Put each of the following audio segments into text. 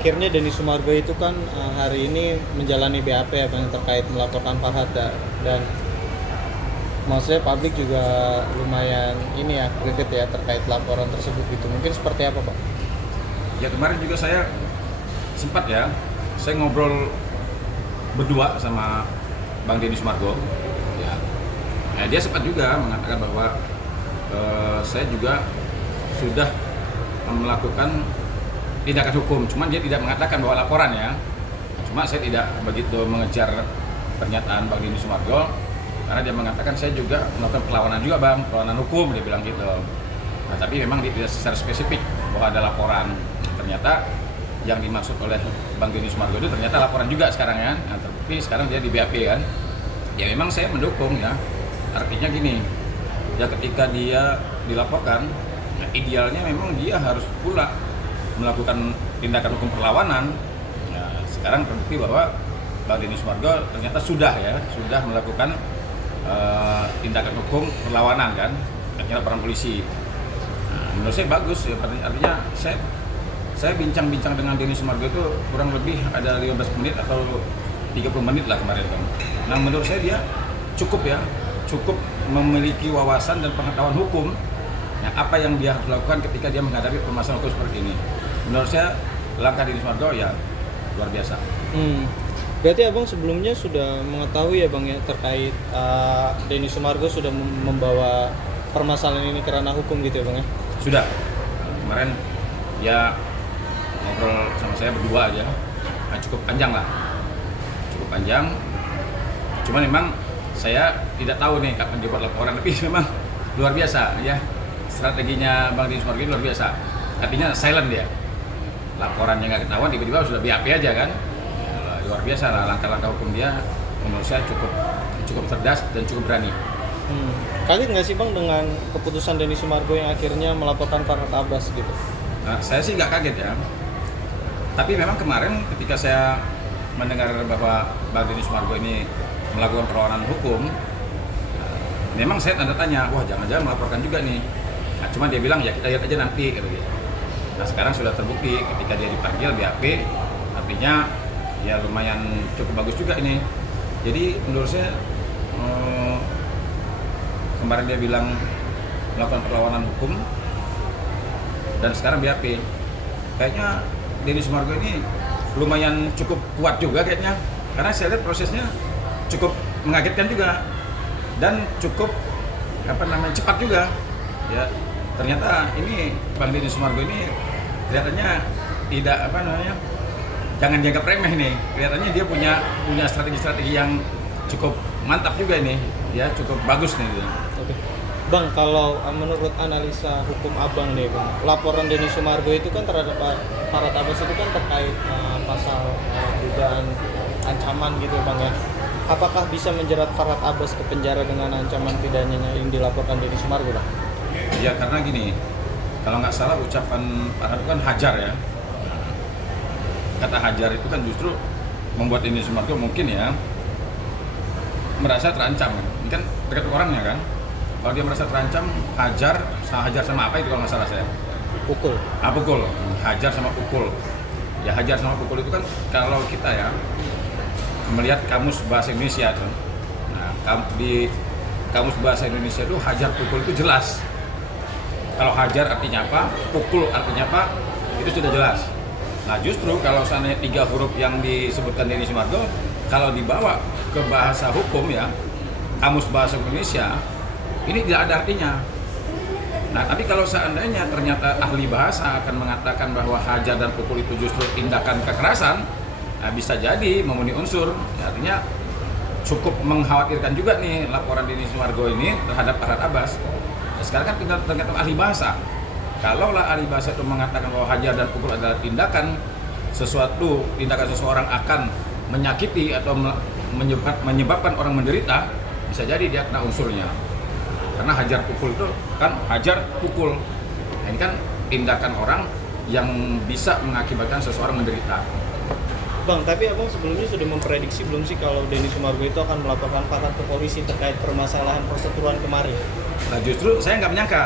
akhirnya Denny Sumargo itu kan hari ini menjalani BAP ya Bang, terkait melaporkan Farhad dan maksudnya publik juga lumayan ini ya greget ya terkait laporan tersebut gitu. Mungkin seperti apa Bang? Ya kemarin juga saya sempat ya, saya ngobrol berdua sama Bang Denny Sumargo. Ya, dia sempat juga mengatakan bahwa saya juga sudah melakukan tindakan hukum, cuman dia tidak mengatakan bahwa laporan ya. Cuma saya tidak begitu mengejar pernyataan Bang Denny Sumargo karena dia mengatakan saya juga melakukan perlawanan juga Bang, perlawanan hukum, dia bilang gitu. Nah, tapi memang dia tidak secara spesifik bahwa ada laporan. Ternyata yang dimaksud oleh Bang Denny Sumargo itu ternyata laporan juga sekarang ya. Nah, terbukti sekarang dia di BAP kan. Ya memang saya mendukung ya. Artinya gini, ya ketika dia dilaporkan, ya idealnya memang dia harus pula melakukan tindakan hukum perlawanan. Nah, sekarang terbukti bahwa Bang Denny Sumargo ternyata sudah melakukan tindakan hukum perlawanan kan, akhirnya laporan polisi. Nah, menurut saya bagus ya, artinya saya bincang-bincang dengan Denny Sumargo itu kurang lebih ada 15 menit atau 30 menit lah kemarin kan. Nah menurut saya dia cukup memiliki wawasan dan pengetahuan hukum ya, apa yang dia harus lakukan ketika dia menghadapi permasalahan hukum seperti ini. Menurut saya langkah Denny Sumargo ya luar biasa. Berarti Abang sebelumnya sudah mengetahui ya Bang ya terkait Denny Sumargo sudah membawa permasalahan ini ke ranah hukum gitu ya Bang ya? Sudah. Kemarin ya ngobrol sama saya berdua aja, nah, cukup panjang. Cuman memang saya tidak tahu nih kapan dia buat laporan, tapi memang luar biasa ya strateginya Bang Denny Sumargo luar biasa. Artinya silent dia, laporannya nggak ketahuan, tiba-tiba sudah BAP aja kan. Ya, luar biasa lah langkah-langkah hukum dia, menurut saya cukup cerdas dan cukup berani. Kaget nggak sih Bang dengan keputusan Denny Sumargo yang akhirnya melaporkan Farhad Abbas gitu? Nah, saya sih nggak kaget ya. Tapi memang kemarin ketika saya mendengar bahwa Bang Denny Sumargo ini melakukan perlawanan hukum, memang saya tanda tanya, wah jangan-jangan melaporkan juga nih. Nah, cuma dia bilang ya kita lihat aja nanti kata dia. Nah sekarang sudah terbukti ketika dia dipanggil BAP, artinya ya lumayan cukup bagus juga ini. Jadi menurut saya kemarin dia bilang melakukan perlawanan hukum dan sekarang BAP, kayaknya Denny Sumargo ini lumayan cukup kuat juga kayaknya, karena saya lihat prosesnya cukup mengagetkan juga dan cukup cepat juga ya. Ternyata ini Bang Denny Sumargo ini kelihatannya tidak jangan dianggap remeh nih, kelihatannya dia punya strategi yang cukup mantap juga ini ya, cukup bagus nih gitu. Oke. Bang, kalau menurut analisa hukum Abang nih Bang, laporan Denny Sumargo itu kan terhadap Farhad Abbas itu kan terkait pasal dugaan ancaman gitu Bang ya. Apakah bisa menjerat Farhad Abbas ke penjara dengan ancaman pidananya yang dilaporkan Denny Sumargo Bang? Ya karena gini, kalau nggak salah ucapan Farhad itu kan hajar ya. Kata hajar itu kan justru membuat Denny Sumargo mungkin ya merasa terancam. Ini kan dekat orangnya kan. Kalau dia merasa terancam, hajar sama apa itu kalau nggak salah saya? Pukul. Pukul. Hajar sama pukul. Ya hajar sama pukul itu kan kalau kita ya melihat kamus bahasa Indonesia tuh. Nah, di kamus bahasa Indonesia itu hajar pukul itu jelas. Kalau hajar artinya apa, pukul artinya apa, itu sudah jelas. Nah justru kalau seandainya 3 huruf yang disebutkan Denny Sumargo, kalau dibawa ke bahasa hukum ya, kamus bahasa Indonesia, ini tidak ada artinya. Nah, tapi kalau seandainya ternyata ahli bahasa akan mengatakan bahwa hajar dan pukul itu justru tindakan kekerasan, nah bisa jadi memenuhi unsur. Ya, artinya cukup mengkhawatirkan juga nih laporan Denny Sumargo ini terhadap Farhad Abbas. Nah, sekarang kan tinggal tergantung ahli bahasa. Kalaulah ahli bahasa itu mengatakan bahwa hajar dan pukul adalah tindakan seseorang akan menyakiti atau menyebabkan orang menderita, bisa jadi dia kena unsurnya. Karena hajar pukul itu kan hajar pukul. Nah, ini kan tindakan orang yang bisa mengakibatkan seseorang menderita. Bang, tapi Abang sebelumnya sudah memprediksi belum sih kalau Denny Sumargo itu akan melaporkan Farhad ke polisi terkait permasalahan perseteruan kemarin? Nah justru saya nggak menyangka.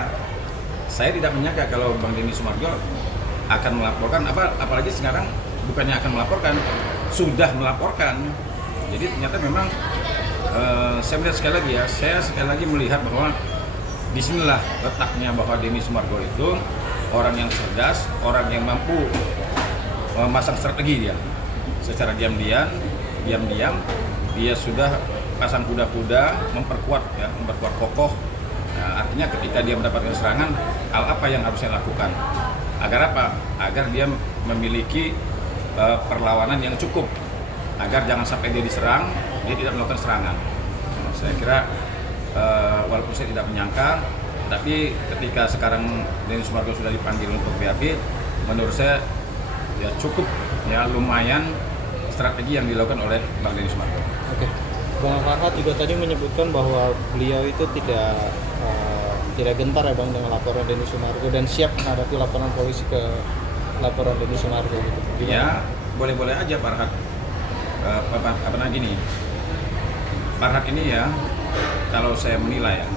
Saya tidak menyangka kalau Bang Denny Sumargo akan melaporkan, apalagi sekarang bukannya akan melaporkan, sudah melaporkan. Jadi ternyata memang saya melihat sekali lagi ya, saya sekali lagi melihat bahwa disinilah letaknya bahwa Denny Sumargo itu orang yang cerdas, orang yang mampu memasang strategi dia. Secara diam-diam dia sudah pasang kuda-kuda, memperkuat kokoh. Nah, artinya ketika dia mendapatkan serangan, hal apa yang harus saya lakukan? Agar apa? Agar dia memiliki perlawanan yang cukup, agar jangan sampai dia diserang, dia tidak melakukan serangan. Saya kira walaupun saya tidak menyangka, tapi ketika sekarang Denny Sumargo sudah dipanggil untuk BAP, menurut saya ya cukup, ya lumayan strategi yang dilakukan oleh Bang Denny Sumargo. Oke. Bang Farhat juga tadi menyebutkan bahwa beliau itu tidak gentar ya Bang dengan laporan Denny Sumargo dan siap menghadapi laporan polisi ke laporan Denny Sumargo gitu. Ya, boleh-boleh aja Farhat. Apa namanya gini, Farhat ini ya, kalau saya menilai ya,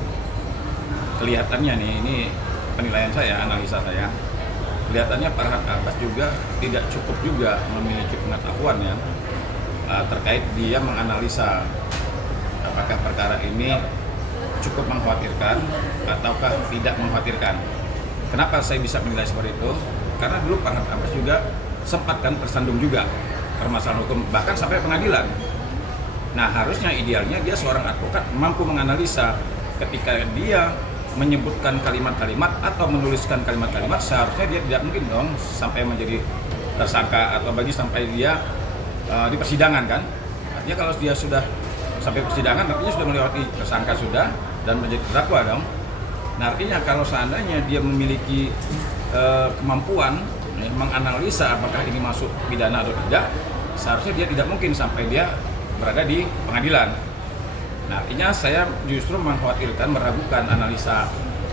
kelihatannya nih, ini penilaian saya, analisa saya, kelihatannya Farhat Abbas juga tidak cukup juga memiliki pengetahuan ya terkait dia menganalisa apakah perkara ini cukup mengkhawatirkan ataukah tidak mengkhawatirkan. Kenapa saya bisa menilai seperti itu? Karena dulu Farhat Abbas juga sempat kan tersandung juga permasalahan hukum, bahkan sampai pengadilan. Nah, harusnya idealnya dia seorang advokat mampu menganalisa ketika dia menyebutkan kalimat-kalimat atau menuliskan kalimat-kalimat, seharusnya dia tidak mungkin dong sampai menjadi tersangka atau bagi sampai dia di persidangan kan. Artinya kalau dia sudah sampai persidangan, artinya sudah melewati tersangka sudah dan menjadi terdakwa dong. Nah, artinya kalau seandainya dia memiliki kemampuan menganalisa apakah ini masuk pidana atau tidak, seharusnya dia tidak mungkin sampai dia berada di pengadilan. Nah, artinya saya justru mengkhawatirkan, meragukan analisa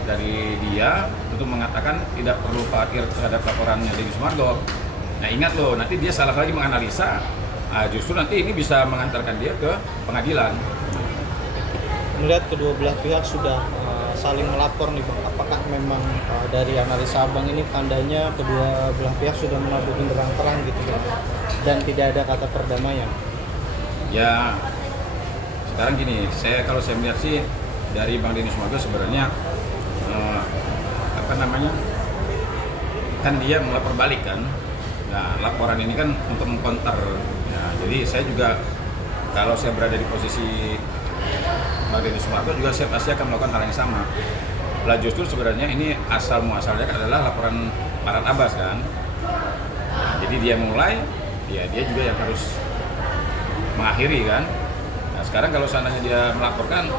dari dia untuk mengatakan tidak perlu khawatir terhadap laporannya Denny Sumargo. Nah, ingat loh, nanti dia salah lagi menganalisa, justru nanti ini bisa mengantarkan dia ke pengadilan. Melihat kedua belah pihak sudah saling melapor nih Bang, apakah memang dari analisa Abang ini tandanya kedua belah pihak sudah menabur terang-terang gitu Bang, dan tidak ada kata perdamaian? Ya, sekarang gini, kalau saya melihat sih dari Bang Denny Sumargo sebenarnya kan dia melapor balik kan. Nah, laporan ini kan untuk mengkonter. Ya, jadi saya juga kalau saya berada di posisi Bang Denny Sumargo juga saya pasti akan melakukan hal yang sama. Lah justru sebenarnya ini asal muasalnya adalah laporan Farhat Abbas kan. Nah, jadi dia mulai, ya dia juga yang harus mengakhiri kan. Nah, sekarang kalau seandainya dia melaporkan,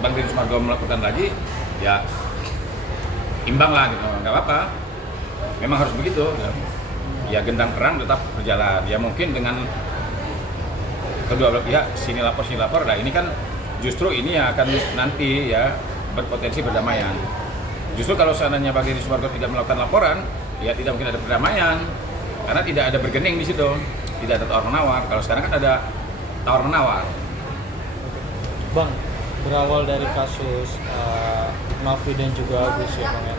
Bang Denny Sumargo melakukan lagi, ya imbang lah gitu, nggak apa-apa. Memang harus begitu. Ya gendang perang tetap berjalan. Ya mungkin dengan kedua belah pihak sini lapor. Nah ini kan justru ini yang akan nanti ya berpotensi perdamaian. Justru kalau seandainya Bang Denny Sumargo tidak melakukan laporan, ya tidak mungkin ada perdamaian karena tidak ada bergening di situ, tidak ada tawar menawar. Kalau sekarang kan ada tawar menawar. Bang, berawal dari kasus Novi dan juga Agus ya Bang ya.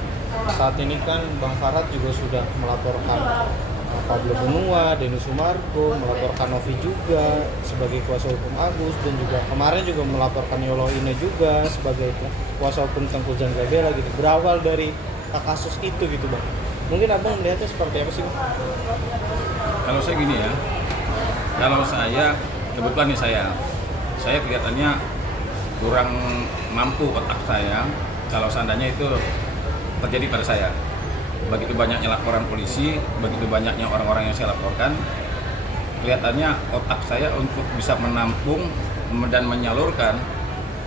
Saat ini kan Bang Farhat juga sudah melaporkan Pablo Benua, Denny Sumargo, melaporkan Novi juga sebagai kuasa hukum Agus, dan juga kemarin juga melaporkan Yolo Ine juga sebagai kuasa hukum Tengku Zanggabela gitu. Berawal dari kasus itu gitu Bang. Mungkin Abang melihatnya seperti apa sih Bang? Kalau saya gini ya, kalau saya kebetulan nih saya kelihatannya kurang mampu otak saya kalau seandainya itu terjadi pada saya. Begitu banyaknya laporan polisi, begitu banyaknya orang-orang yang saya laporkan, kelihatannya otak saya untuk bisa menampung dan menyalurkan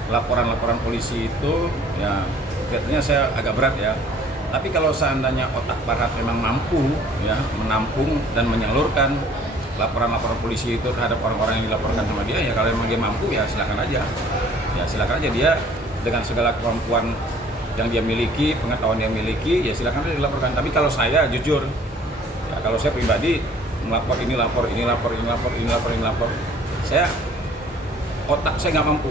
laporan-laporan polisi itu ya kelihatannya saya agak berat ya. Tapi kalau seandainya otak Farhat memang mampu ya menampung dan menyalurkan laporan-laporan polisi itu terhadap orang-orang yang dilaporkan sama dia, ya kalau memang dia mampu ya silakan aja. Ya silakan aja dia dengan segala kemampuan yang dia miliki, pengetahuan yang miliki, ya silakan aja dilaporkan. Tapi kalau saya jujur, ya kalau saya pribadi melapor ini lapor, saya otak saya nggak mampu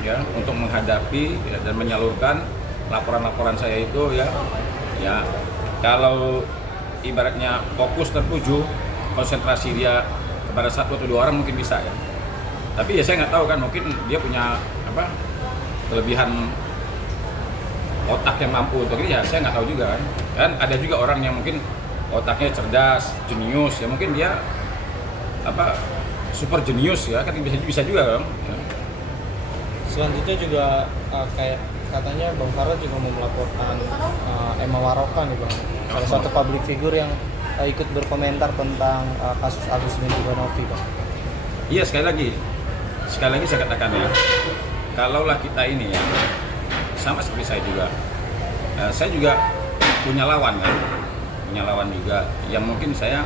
ya untuk menghadapi ya, dan menyalurkan laporan-laporan saya itu ya kalau ibaratnya fokus tertuju konsentrasi dia kepada satu atau dua orang mungkin bisa ya. Tapi ya saya nggak tahu kan, mungkin dia punya apa kelebihan otak yang mampu untuk ini ya, saya nggak tahu juga kan. Kan ada juga orang yang mungkin otaknya cerdas, jenius ya, mungkin dia apa super jenius ya, kan bisa juga kan. Ya. Selanjutnya juga kayak katanya Bang Farad juga mau melaporkan Emma Waroka nih Bang, salah satu public figure yang ikut berkomentar tentang kasus Agus dan juga Novi Bang. Iya, sekali lagi saya katakan ya, kalaulah kita ini ya, sama seperti saya juga, saya juga punya lawan kan, punya lawan juga, yang mungkin saya,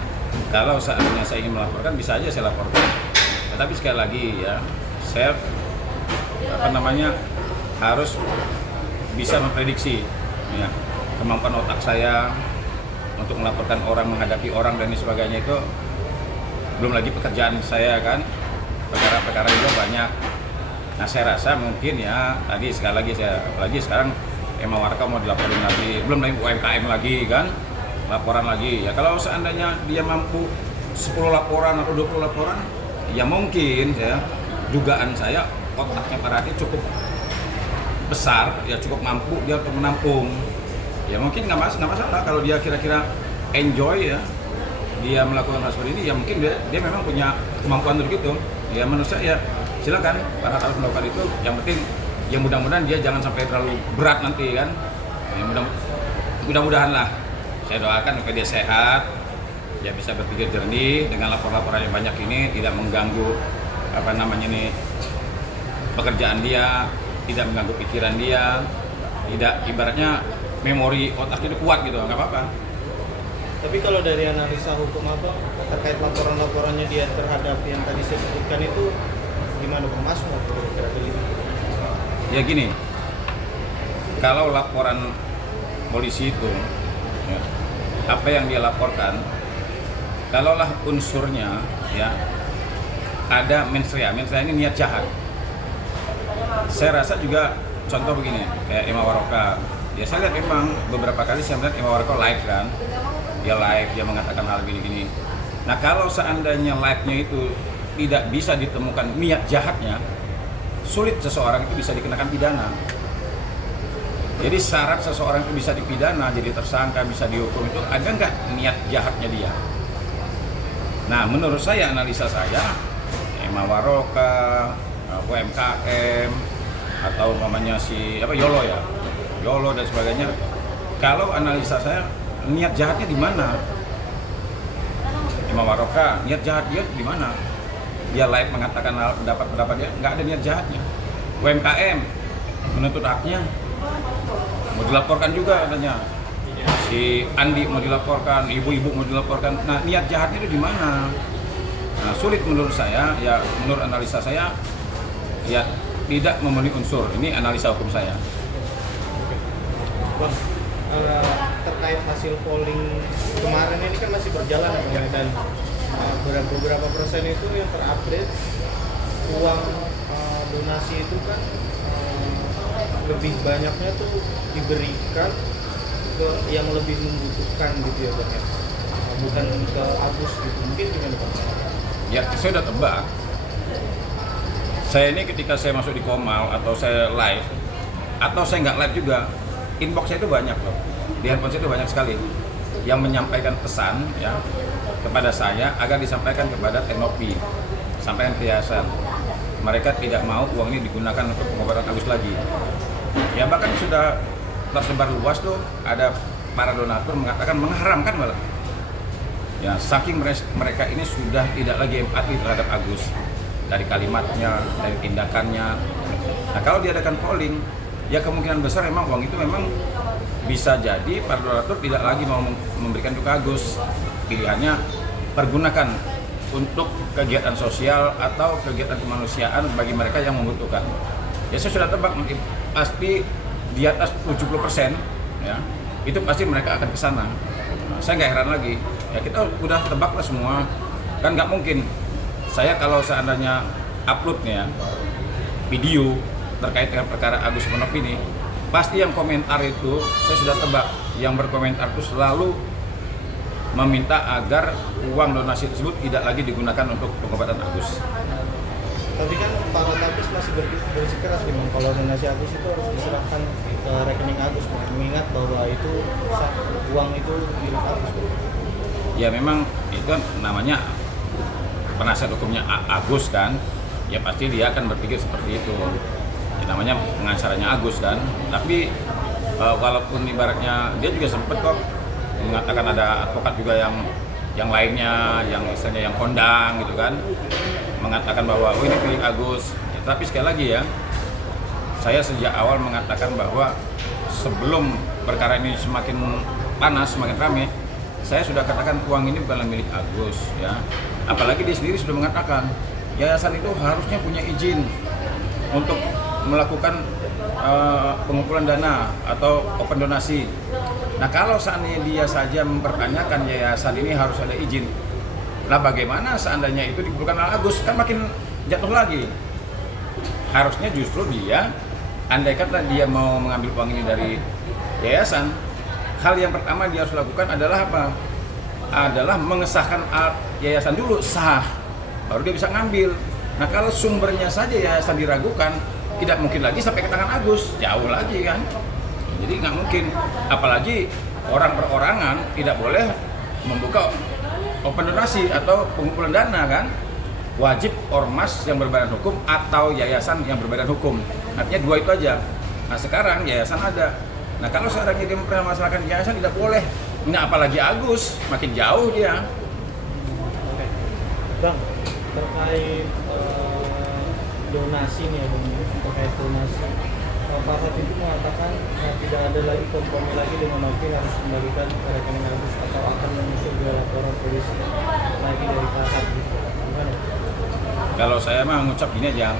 kalau seandainya saya ingin melaporkan, bisa aja saya laporkan. Tetapi sekali lagi ya, saya harus bisa memprediksi ya, kemampuan otak saya untuk melaporkan orang, menghadapi orang dan sebagainya itu, belum lagi pekerjaan saya kan, perkara-perkara juga banyak. Nah saya rasa mungkin ya, tadi sekali lagi saya, apalagi sekarang Emma Waroka mau dilaporin lagi, belum lagi UMKM lagi kan, laporan lagi ya. Kalau seandainya dia mampu 10 laporan atau 20 laporan, ya mungkin ya, dugaan saya otaknya Pak Radit cukup besar, ya cukup mampu dia untuk menampung. Ya mungkin nggak masalah kalau dia kira-kira enjoy ya, dia melakukan hal seperti ini, ya mungkin dia memang punya kemampuan untuk itu. Ya menurut saya ya silakan para harus melakukan itu. Yang penting ya mudah-mudahan dia jangan sampai terlalu berat nanti kan. Ya mudah-mudahan lah. Saya doakan supaya dia sehat, dia bisa berpikir jernih dengan lapor-laporan yang banyak ini, tidak mengganggu pekerjaan dia, tidak mengganggu pikiran dia, tidak ibaratnya memori otaknya itu kuat gitu, nggak apa-apa. Tapi kalau dari analisa hukum apa terkait laporan-laporannya dia terhadap yang tadi saya sebutkan itu gimana Bang, masuk nggak kira-kira begitu? Ya gini, kalau laporan polisi itu ya, apa yang dia laporkan, kalaulah unsurnya ya ada mens rea ini niat jahat. Saya rasa juga contoh begini, kayak Emma Waroka. Ya saya lihat memang beberapa kali saya melihat Emma Waroka live kan. Dia mengatakan hal gini-gini. Nah kalau seandainya live-nya itu tidak bisa ditemukan niat jahatnya, sulit seseorang itu bisa dikenakan pidana. Jadi syarat seseorang itu bisa dipidana, jadi tersangka, bisa dihukum itu ada nggak niat jahatnya dia. Nah menurut saya, analisa saya, Emma Waroka, UMKM, atau namanya Yolo dan sebagainya, kalau analisa saya niat jahatnya di mana? Emma Waroka niat jahat dia di mana? Dia live mengatakan pendapat dia, nggak ada niat jahatnya. UMKM menuntut haknya, mau dilaporkan juga katanya. Si Andi mau dilaporkan, ibu-ibu mau dilaporkan. Nah niat jahatnya itu di mana? Nah sulit menurut saya, ya menurut analisa saya, ya tidak memenuhi unsur. Ini analisa hukum saya. Bang, terkait hasil polling kemarin ini kan masih berjalan ya, dan beberapa persen itu yang terupdate uang donasi itu kan lebih banyaknya tuh diberikan ke yang lebih membutuhkan gitu ya Bang ya, bukan ke Agus gitu, mungkin gimana Bang? Ya saya udah tebak. Saya ini ketika saya masuk di Komal atau saya live atau saya nggak live juga, inbox saya itu banyak loh, di handphone saya itu banyak sekali yang menyampaikan pesan ya kepada saya agar disampaikan kepada Teknopi, sampaikan perhiasan. Mereka tidak mau uang ini digunakan untuk pengobatan Agus lagi. Ya bahkan sudah tersebar luas tuh, ada para donatur mengatakan mengharamkan malah. Ya saking mereka ini sudah tidak lagi empati terhadap Agus, dari kalimatnya, dari tindakannya. Nah kalau diadakan polling, ya kemungkinan besar memang uang itu memang bisa jadi para donatur tidak lagi mau memberikan ke Agus. Pilihannya pergunakan untuk kegiatan sosial atau kegiatan kemanusiaan bagi mereka yang membutuhkan. Ya saya sudah tebak pasti di atas 70% ya, itu pasti mereka akan ke sana. Nah, saya nggak heran lagi. Ya kita udah tebak lah semua. Kan nggak mungkin saya kalau seandainya upload nih ya video terkait dengan perkara Agus Menop ini, pasti yang komentar itu saya sudah tebak, yang berkomentar itu selalu meminta agar uang donasi tersebut tidak lagi digunakan untuk pengobatan Agus. Tapi kan para tabis masih bersikeras nih Bang, kalau donasi Agus itu harus diserahkan ke rekening Agus Bang, mengingat bahwa itu uang itu milik Agus Bang. Ya memang itu namanya penasihat hukumnya Agus kan, ya pasti dia akan berpikir seperti itu. Ya, namanya pengacaranya Agus kan, tapi walaupun ibaratnya dia juga sempat kok mengatakan ada advokat juga yang lainnya, yang istilahnya yang kondang gitu kan, mengatakan bahwa oh ini milik Agus. Ya, tapi sekali lagi ya, saya sejak awal mengatakan bahwa sebelum perkara ini semakin panas, semakin ramai, saya sudah katakan uang ini bukanlah milik Agus ya. Apalagi dia sendiri sudah mengatakan yayasan itu harusnya punya izin untuk melakukan pengumpulan dana atau open donasi. Nah kalau seandainya dia saja mempertanyakan yayasan ini harus ada izin, nah bagaimana seandainya itu dikumpulkan oleh Agus, kan makin jatuh lagi. Harusnya justru dia, andai kata dia mau mengambil uang ini dari yayasan, hal yang pertama dia harus lakukan adalah apa? Adalah mengesahkan yayasan dulu sah, baru dia bisa ngambil. Nah kalau sumbernya saja yayasan diragukan, tidak mungkin lagi sampai ke tangan Agus, jauh lagi kan. Jadi nggak mungkin, apalagi orang perorangan tidak boleh membuka open donasi atau pengumpulan dana kan. Wajib ormas yang berbadan hukum atau yayasan yang berbadan hukum. Artinya dua itu aja. Nah sekarang yayasan ada. Nah kalau sekarang dia mempermasalahkan yayasan tidak boleh. Nah apalagi Agus, makin jauh dia. Oke. Bang, terkait donasi nih ya Bang, terkait donasi. Pak Farhad itu mengatakan tidak ada lagi kompromi lagi dengan Novi, harus kembalikan ke rekening Agus atau akan menyusul dua laporan polisi lagi dari Pak Farhad gitu. Gimana? Kalau saya mah ngucap gini aja,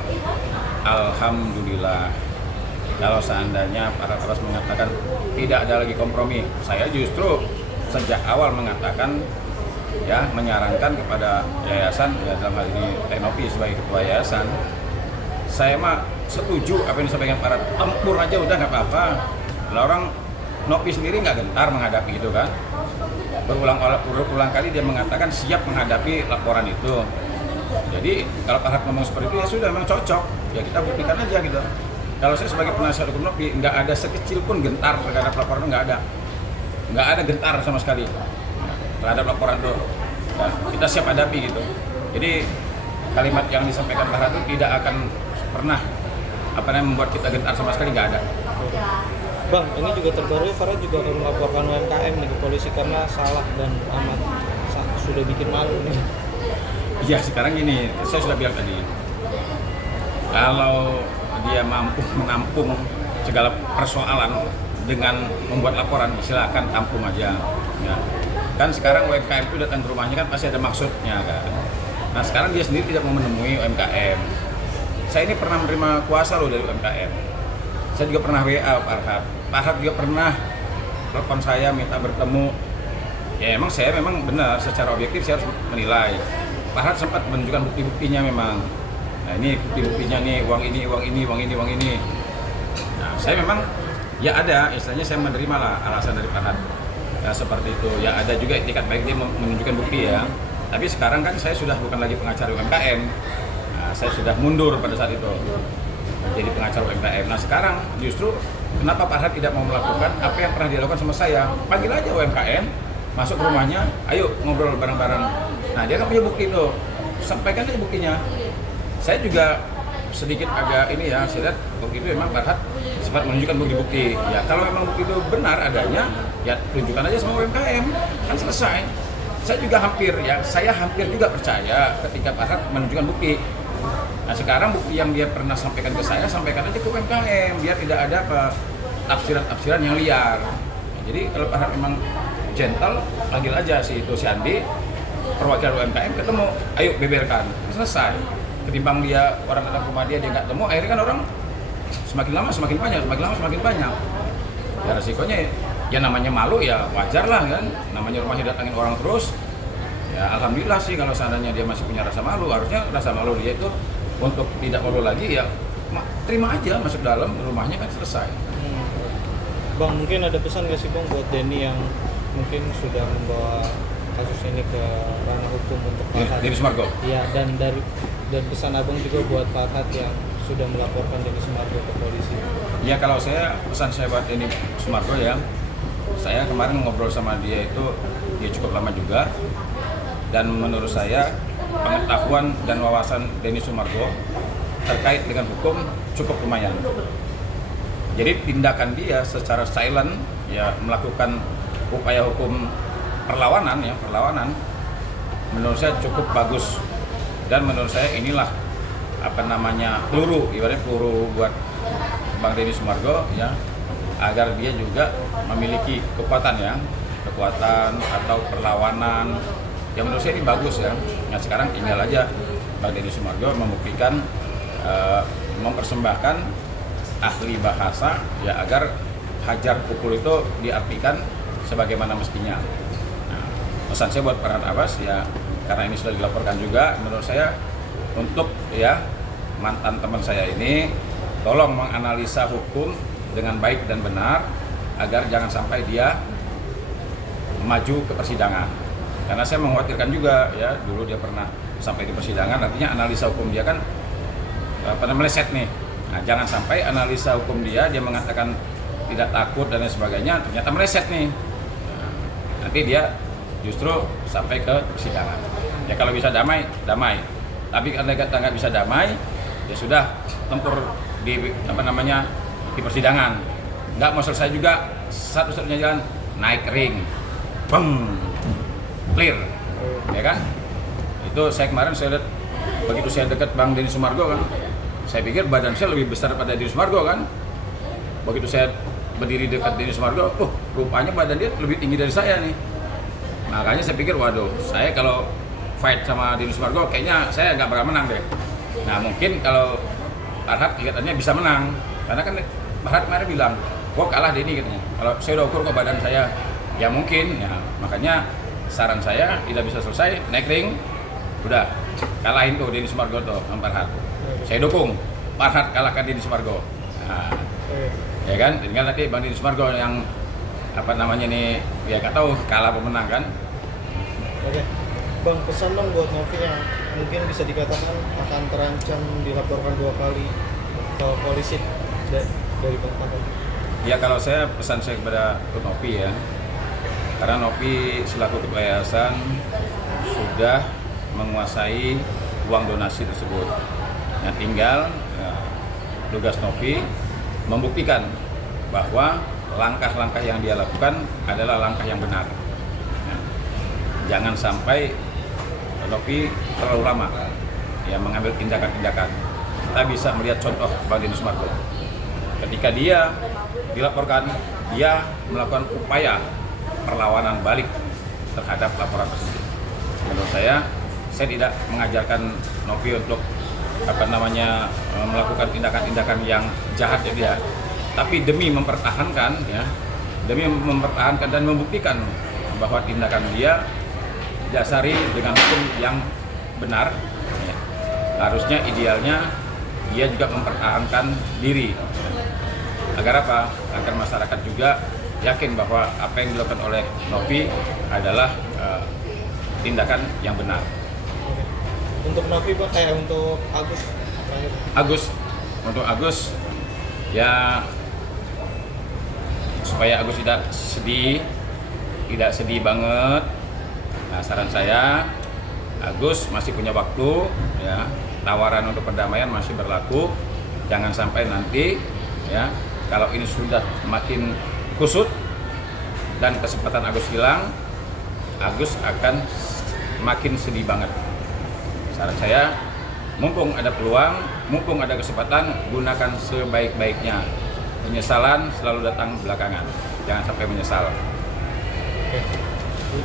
alhamdulillah. Kalau seandainya Pak Abbas mengatakan tidak ada lagi kompromi, saya justru sejak awal mengatakan ya menyarankan kepada yayasan, ya dalam hal ini Novi sebagai ketua yayasan, saya mah setuju apa yang disampaikan Pak Farhad, tempur aja udah nggak apa-apa. Lah orang Novi sendiri nggak gentar menghadapi itu kan, berulang kali dia mengatakan siap menghadapi laporan itu. Jadi kalau Pak Farhad ngomong seperti itu ya sudah memang cocok, ya kita buktikan aja gitu. Kalau saya sebagai penasihat hukum Novi nggak ada sekecil pun gentar terhadap laporan itu, nggak ada gentar sama sekali terhadap laporan itu. Nah, kita siap hadapi gitu. Jadi kalimat yang disampaikan Pak Farhad itu tidak akan pernah membuat kita gentar sama sekali, nggak ada. Bang, ini juga terbaru Farhad juga akan melaporkan UMKM nih ke polisi karena salah dan amat sudah bikin malu nih. Iya sekarang gini, saya sudah bilang tadi, kalau dia mampu menampung segala persoalan dengan membuat laporan, silakan tampung aja. Ya. Kan sekarang UMKM itu datang ke rumahnya kan pasti ada maksudnya kan. Nah sekarang dia sendiri tidak mau menemui UMKM. Saya ini pernah menerima kuasa loh dari UMKM. Saya juga pernah WA Pak Farhad. Pak Farhad juga pernah telepon saya minta bertemu. Ya emang saya memang benar secara objektif saya harus menilai. Pak Farhad sempat menunjukkan bukti-buktinya memang. Nah ini bukti-buktinya nih, uang ini. Nah saya memang ya ada, istilahnya saya menerima lah alasan dari Pak Farhad. Ya seperti itu. Ya ada juga etikat baik dia menunjukkan bukti ya. Tapi sekarang kan saya sudah bukan lagi pengacara UMKM. Nah, saya sudah mundur pada saat itu menjadi pengacara UMKM. Nah sekarang justru kenapa Pak Farhad tidak mau melakukan apa yang pernah dilakukan sama saya? Panggil aja UMKM, masuk ke rumahnya, ayo ngobrol bareng-bareng. Nah dia kan punya bukti itu, sampaikan aja buktinya. Saya juga sedikit agak ini ya, saya lihat bukti itu memang Pak Farhad sempat menunjukkan bukti-bukti. Ya kalau memang bukti itu benar adanya, ya tunjukkan aja sama UMKM, kan selesai. Saya hampir juga percaya ketika Pak Farhad menunjukkan bukti. Nah sekarang bukti yang dia pernah sampaikan ke saya, sampaikan aja ke UMKM, biar tidak ada tafsiran-tafsiran yang liar. Nah, jadi kalau Pak Farhad memang gentle, panggil aja si Andi, perwakilan UMKM ketemu, ayo beberkan, selesai. Ketimbang dia orang datang ke rumah dia nggak temu, akhirnya kan orang semakin lama semakin banyak. Ya resikonya ya namanya malu ya wajar lah kan, namanya rumahnya datangin orang terus. Ya alhamdulillah sih kalau seandainya dia masih punya rasa malu, harusnya rasa malu dia itu untuk tidak malu lagi ya terima aja masuk dalam rumahnya kan selesai. Bang mungkin ada pesan nggak sih Bang buat Denny yang mungkin sudah membawa kasus ini ke ranah hukum untuk Farhad. Denny Sumargo. Iya, dan pesan abang juga buat Farhad yang sudah melaporkan Denny Sumargo ke polisi. Ya kalau pesan saya buat Denny Sumargo ya, saya kemarin ngobrol sama dia itu dia cukup lama juga, dan menurut saya pengetahuan dan wawasan Denny Sumargo terkait dengan hukum cukup lumayan. Jadi tindakan dia secara silent ya melakukan upaya hukum perlawanan menurut saya cukup bagus, dan menurut saya inilah peluru buat Bang Denny Sumargo ya, agar dia juga memiliki kekuatan atau perlawanan yang menurut saya ini bagus ya. Nah sekarang tinggal aja Bang Denny Sumargo membuktikan, mempersembahkan ahli bahasa ya, agar hajar pukul itu diartikan sebagaimana mestinya. Nah, pesan saya buat Farhad Abbas ya, karena ini sudah dilaporkan juga, menurut saya untuk ya mantan teman saya ini tolong menganalisa hukum dengan baik dan benar, agar jangan sampai dia maju ke persidangan. Karena saya mengkhawatirkan juga ya, dulu dia pernah sampai di persidangan, artinya analisa hukum dia kan meleset nih. Nah, jangan sampai analisa hukum dia mengatakan tidak takut dan lain sebagainya, ternyata meleset nih. Nah, nanti dia justru sampai ke persidangan. Ya kalau bisa damai. Tapi kalau nggak bisa damai, ya sudah tempur di di persidangan. Nggak mau selesai juga, satu-satunya jalan naik ring, clear, ya kan? Itu saya kemarin saya lihat begitu saya dekat Bang Denny Sumargo kan, saya pikir badan saya lebih besar daripada Denny Sumargo kan. Begitu saya berdiri dekat Denny Sumargo, rupanya badan dia lebih tinggi dari saya nih. Makanya saya pikir, waduh, saya kalau fight sama Denny Sumargo kayaknya saya nggak bakal menang deh. Nah mungkin kalau Farhad kelihatannya bisa menang, karena kan Farhad kemarin bilang, kalah Denny katanya. Kalau saya udah ukur badan saya, ya mungkin. Ya makanya saran saya tidak bisa selesai naik ring, udah kalahin tuh Denny Sumargo tuh sama Farhad. Saya dukung Farhad kalahkan Denny Sumargo. Nah, ya kan, tinggal nanti Bang Denny Sumargo yang ya nggak tahu kalah apa menang kan. Oke, Bang, pesan dong buat Novi yang mungkin bisa dikatakan akan terancam dilaporkan 2 kali ke polisi dari Bang Farhad. Ya kalau pesan saya kepada Novi ya, karena Novi selaku ketua yayasan sudah menguasai uang donasi tersebut. Nah tinggal tugas Novi membuktikan bahwa langkah-langkah yang dia lakukan adalah langkah yang benar. Nah, jangan sampai Novi terlalu lama ya mengambil tindakan-tindakan. Kita bisa melihat contoh Bang Denny Sumargo. Ketika dia dilaporkan, dia melakukan upaya perlawanan balik terhadap laporan tersebut. Menurut saya tidak mengajarkan Novi untuk melakukan tindakan-tindakan yang jahat ya dia, tapi demi mempertahankan dan membuktikan bahwa tindakan dia didasari dengan hukum yang benar. Ya. Harusnya idealnya dia juga mempertahankan diri. Agar apa? Agar masyarakat juga yakin bahwa apa yang dilakukan oleh Novi adalah tindakan yang benar. Untuk Novi Pak, untuk Agus ya, supaya Agus tidak sedih banget. Nah, saran saya, Agus masih punya waktu ya, tawaran untuk perdamaian masih berlaku. Jangan sampai nanti ya, kalau ini sudah makin kusut dan kesempatan Agus hilang, Agus akan makin sedih banget. Saran saya, mumpung ada peluang, mumpung ada kesempatan, gunakan sebaik-baiknya. Penyesalan selalu datang belakangan. Jangan sampai menyesal. Oke.